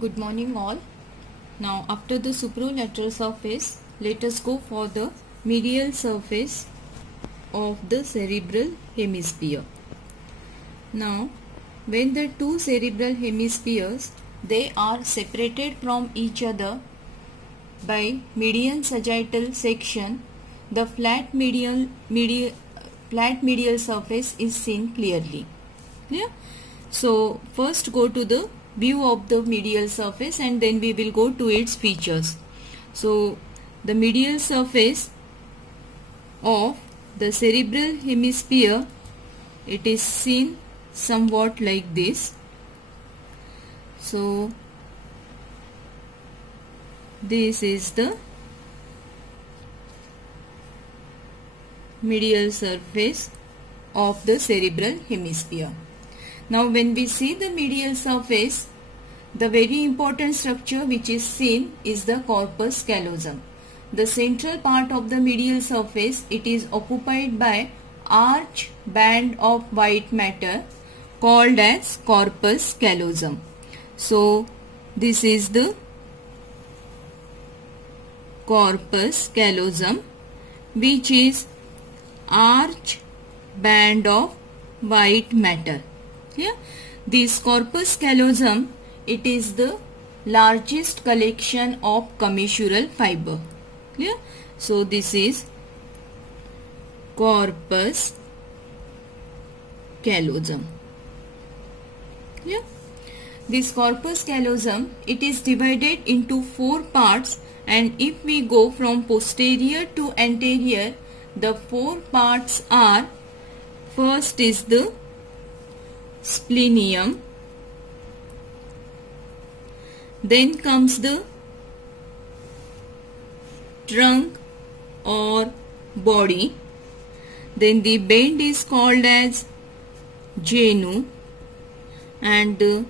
Good morning all. Now after the supralateral surface, let us go for the medial surface of the cerebral hemisphere. Now when the two cerebral hemispheres, they are separated from each other by median sagittal section, the flat medial surface is seen clearly. Yeah? So first go to the view of the medial surface and then we will go to its features. So the medial surface of the cerebral hemisphere, it is seen somewhat like this. So this is the medial surface of the cerebral hemisphere. Now when we see the medial surface, the very important structure which is seen is the corpus callosum. The central part of the medial surface, it is occupied by arch band of white matter called as corpus callosum. So this is the corpus callosum, which is arch band of white matter. Yeah? This corpus callosum, it is the largest collection of commissural fiber. Yeah? So this is corpus callosum. Yeah? This corpus callosum, it is divided into 4 parts, and if we go from posterior to anterior, the 4 parts are: first is the splenium, then comes the trunk or body, then the bend is called as genu, and the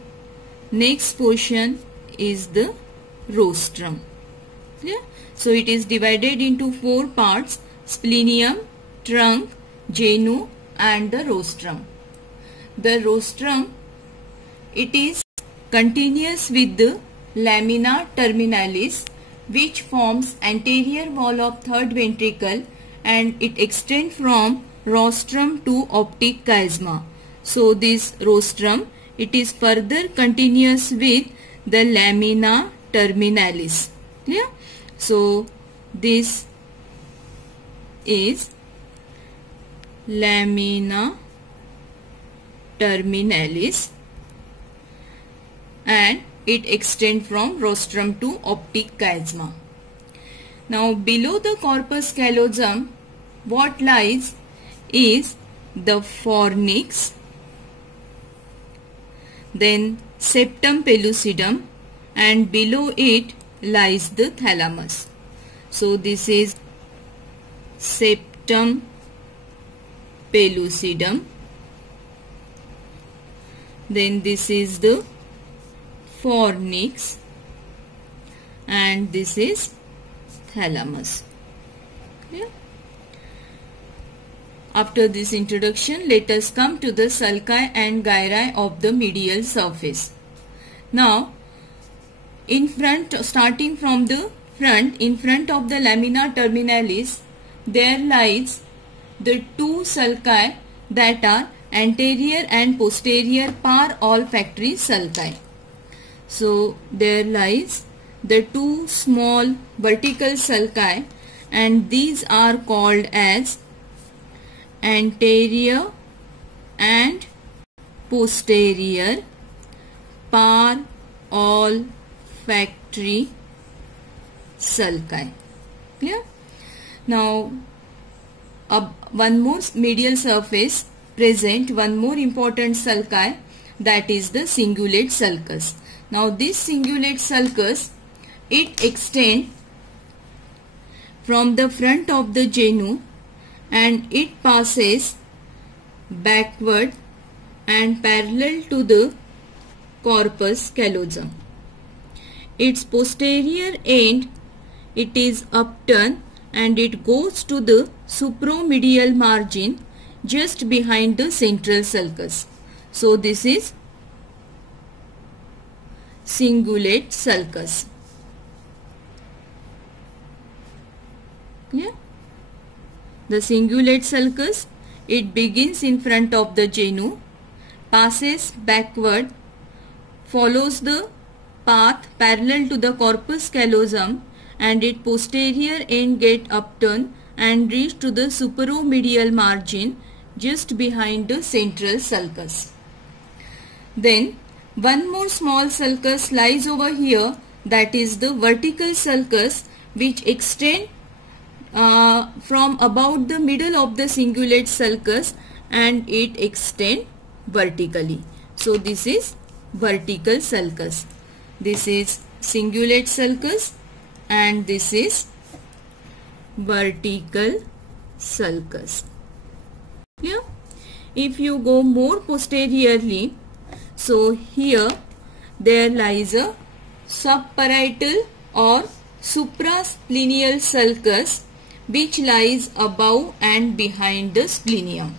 next portion is the rostrum. Yeah? So it is divided into 4 parts: splenium, trunk, genu and the rostrum. The rostrum, it is continuous with the lamina terminalis, which forms anterior wall of third ventricle, and it extends from rostrum to optic chiasma. So this rostrum, it is further continuous with the lamina terminalis. Yeah? So this is lamina terminalis and it extends from rostrum to optic chiasma. Now below the corpus callosum, what lies is the fornix, then septum pellucidum, and below it lies the thalamus. So this is septum pellucidum, then this is the fornix, and this is thalamus. Yeah? After this introduction, let us come to the sulci and gyri of the medial surface. Now, in front, starting from the front, in front of the lamina terminalis, there lies the 2 sulci, that are anterior and posterior par olfactory sulci. So there lies the 2 small vertical sulci, and these are called as anterior and posterior par olfactory sulci. Yeah? Now one more medial surface present, one more important sulci, that is the cingulate sulcus. Now this cingulate sulcus, it extends from the front of the genu and it passes backward and parallel to the corpus callosum. Its posterior end, it is upturned and it goes to the supromedial margin just behind the central sulcus. So this is cingulate sulcus. Yeah? The cingulate sulcus, it begins in front of the genu, passes backward, follows the path parallel to the corpus callosum, and its posterior end get upturned and reach to the superomedial margin just behind the central sulcus. Then one more small sulcus lies over here, that is the vertical sulcus, which extend from about the middle of the cingulate sulcus and it extend vertically. So this is vertical sulcus. This is cingulate sulcus and this is vertical sulcus. Yeah? If you go more posteriorly, so here there lies a subparietal or suprasplenial sulcus which lies above and behind the splenium.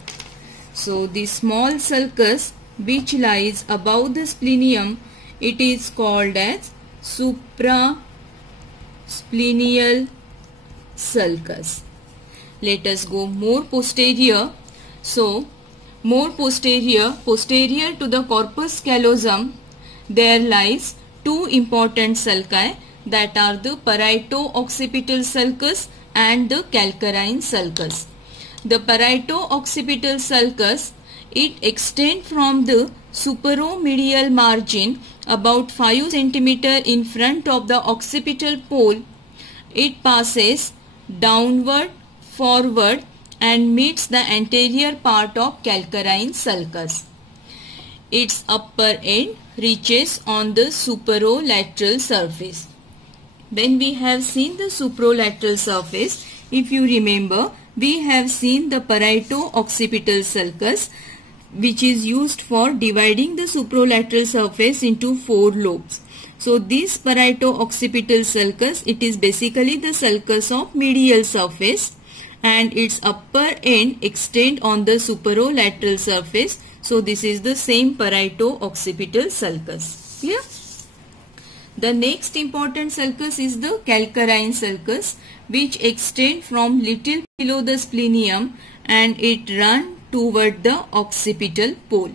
So the small sulcus which lies above the splenium, it is called as suprasplenial sulcus. Let us go more posterior. So more posterior to the corpus callosum, there lies two important sulci, that are the parieto-occipital sulcus and the calcarine sulcus. The parieto-occipital sulcus, it extends from the superomedial margin about 5 cm in front of the occipital pole. It passes downward, forward and meets the anterior part of calcarine sulcus. Its upper end reaches on the superolateral surface. When we have seen the superolateral surface, if you remember, we have seen the parieto-occipital sulcus, which is used for dividing the superolateral surface into 4 lobes. So this parieto-occipital sulcus, it is basically the sulcus of medial surface and its upper end extend on the superolateral surface. So this is the same parieto-occipital sulcus. Clear? The next important sulcus is the calcarine sulcus, which extend from little below the splenium and it run toward the occipital pole.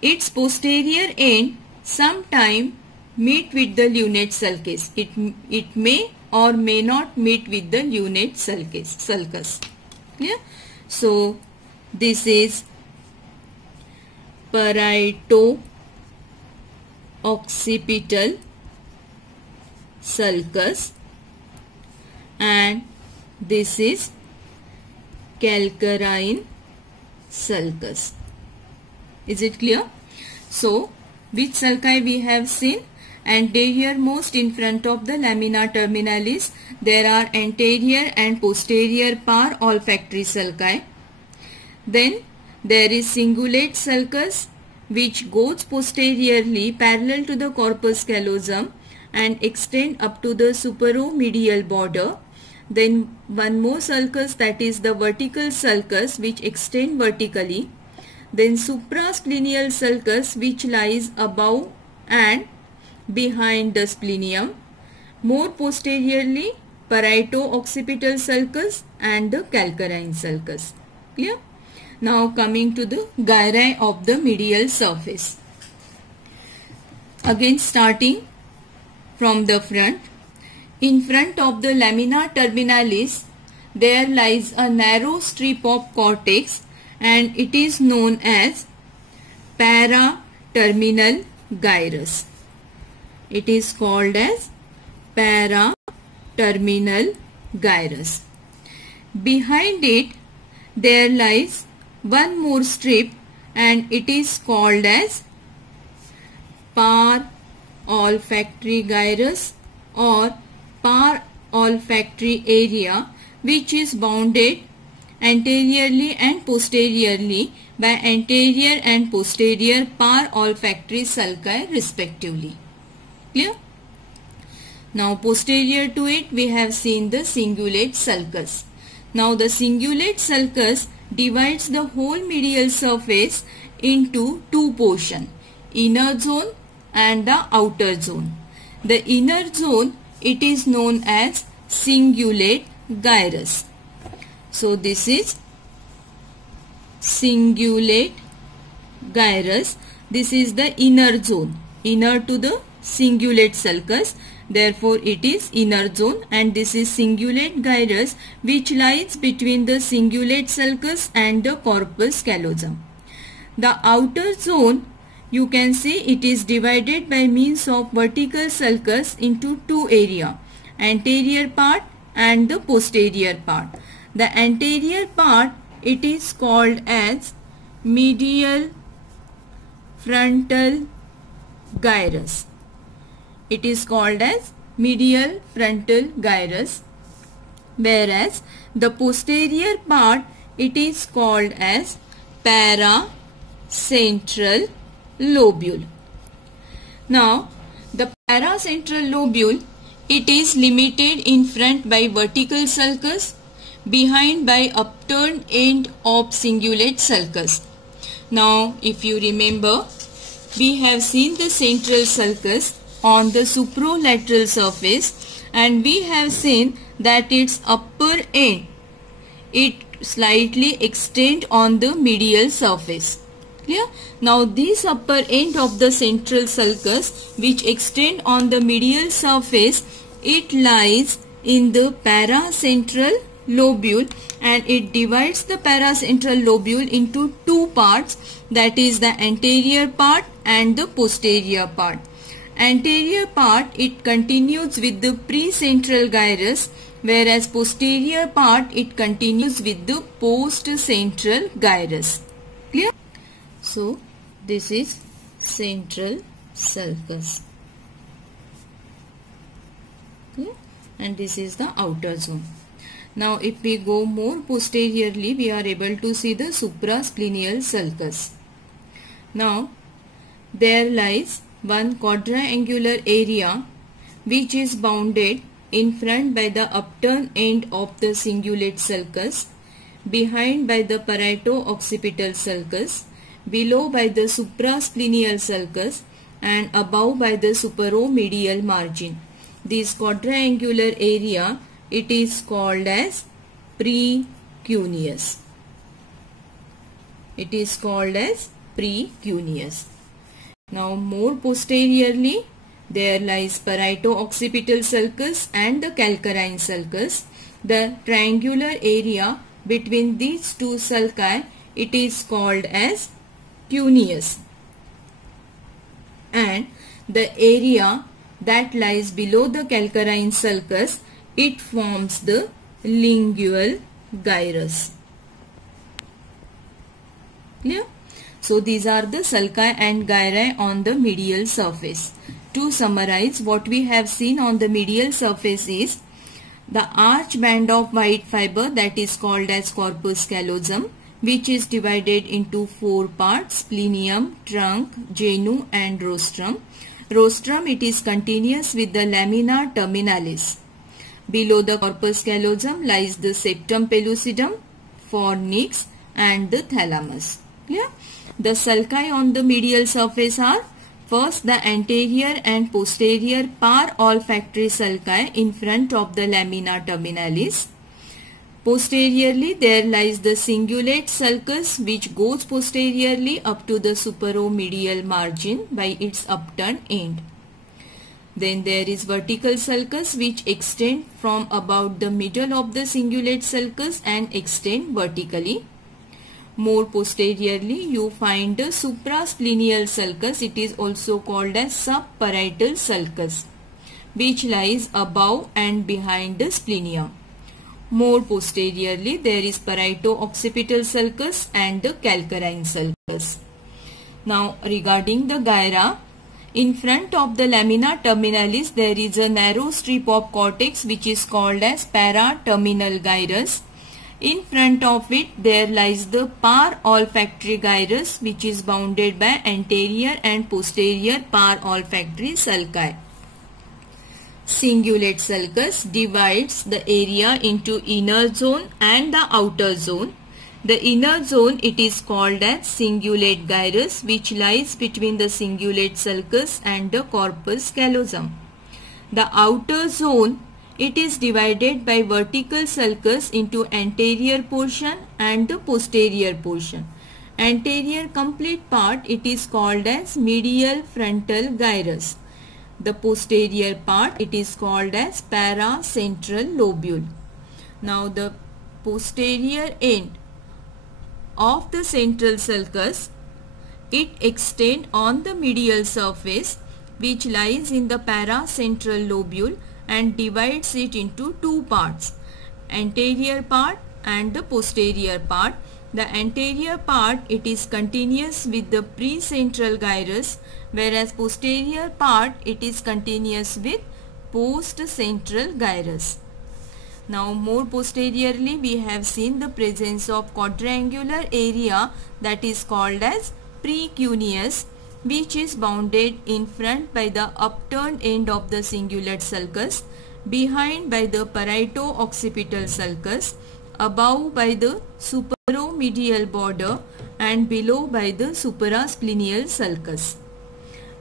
Its posterior end sometime meet with the lunate sulcus. It may or may not meet with the lunate sulcus. Yeah? So this is parieto-occipital sulcus and this is calcarine sulcus. Is it clear? So which sulci we have seen? Anterior most in front of the lamina terminalis, there are anterior and posterior par olfactory sulci. Then there is cingulate sulcus, which goes posteriorly parallel to the corpus callosum and extend up to the superomedial border. Then one more sulcus, that is the vertical sulcus, which extend vertically. Then suprasplenial sulcus, which lies above and behind the splenium. More posteriorly, parieto-occipital sulcus and the calcarine sulcus. Clear? Now coming to the gyri of the medial surface. Again starting from the front. In front of the lamina terminalis, there lies a narrow strip of cortex and it is known as paraterminal gyrus. It is called as paraterminal gyrus. Behind it, there lies one more strip and it is called as par olfactory gyrus or par olfactory area, which is bounded anteriorly and posteriorly by anterior and posterior par olfactory sulci respectively. Clear? Now posterior to it we have seen the cingulate sulcus. Now the cingulate sulcus divides the whole medial surface into two portions, inner zone and the outer zone. The inner zone, it is known as cingulate gyrus. So this is cingulate gyrus. This is the inner zone, inner to the cingulate sulcus. Therefore, it is inner zone, and this is cingulate gyrus, which lies between the cingulate sulcus and the corpus callosum. The outer zone, you can see it is divided by means of vertical sulcus into two areas, anterior part and the posterior part. The anterior part, it is called as medial frontal gyrus. It is called as medial frontal gyrus, whereas the posterior part, it is called as paracentral lobule. Now, the paracentral lobule, it is limited in front by vertical sulcus, behind by upturned end of cingulate sulcus. Now, if you remember, we have seen the central sulcus on the supralateral surface, and we have seen that its upper end, it slightly extend on the medial surface. Clear? Now this upper end of the central sulcus, which extend on the medial surface, it lies in the paracentral lobule, and it divides the paracentral lobule into two parts, that is the anterior part and the posterior part. Anterior part, it continues with the precentral gyrus, whereas posterior part, it continues with the postcentral gyrus. Clear? So, this is central sulcus. Clear? And this is the outer zone. Now, if we go more posteriorly, we are able to see the suprasplenial sulcus. Now, there lies one quadrangular area which is bounded in front by the upturned end of the cingulate sulcus, behind by the parieto-occipital sulcus, below by the suprasplenial sulcus, and above by the superomedial margin. This quadrangular area, it is called as precuneus. It is called as precuneus. Now more posteriorly, there lies parieto-occipital sulcus and the calcarine sulcus. The triangular area between these two sulci, it is called as cuneus. And the area that lies below the calcarine sulcus, it forms the lingual gyrus. Clear? So these are the sulci and gyri on the medial surface. To summarize, what we have seen on the medial surface is the arch band of white fiber, that is called as corpus callosum, which is divided into four parts: splenium, trunk, genu and rostrum. Rostrum, it is continuous with the lamina terminalis. Below the corpus callosum lies the septum pellucidum, fornix and the thalamus. Clear? The sulci on the medial surface are: first, the anterior and posterior par-olfactory sulci in front of the lamina terminalis. Posteriorly, there lies the cingulate sulcus, which goes posteriorly up to the superomedial margin by its upturned end. Then there is vertical sulcus, which extend from about the middle of the cingulate sulcus and extend vertically. More posteriorly, you find the suprasplenial sulcus. It is also called as subparietal sulcus, which lies above and behind the splenium. More posteriorly, there is parieto-occipital sulcus and the calcarine sulcus. Now, regarding the gyra, in front of the lamina terminalis, there is a narrow strip of cortex which is called as paraterminal gyrus. In front of it, there lies the par-olfactory gyrus, which is bounded by anterior and posterior par-olfactory sulci. Cingulate sulcus divides the area into inner zone and the outer zone. The inner zone, it is called as cingulate gyrus, which lies between the cingulate sulcus and the corpus callosum. The outer zone, it is divided by vertical sulcus into anterior portion and the posterior portion. Anterior complete part, it is called as medial frontal gyrus. The posterior part, it is called as paracentral lobule. Now the posterior end of the central sulcus, it extends on the medial surface which lies in the paracentral lobule and divides it into two parts, anterior part and the posterior part. The anterior part, it is continuous with the precentral gyrus, whereas posterior part, it is continuous with postcentral gyrus. Now more posteriorly, we have seen the presence of quadrangular area that is called as precuneus, which is bounded in front by the upturned end of the cingulate sulcus, behind by the parieto-occipital sulcus, above by the superomedial border and below by the suprasplenial sulcus.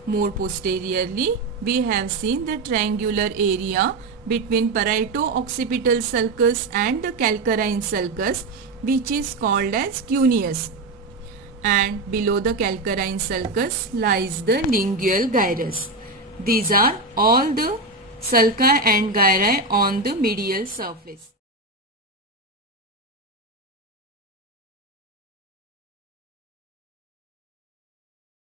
More posteriorly, we have seen the triangular area between parieto-occipital sulcus and the calcarine sulcus, which is called as cuneus. And below the calcarine sulcus lies the lingual gyrus. These are all the sulci and gyri on the medial surface.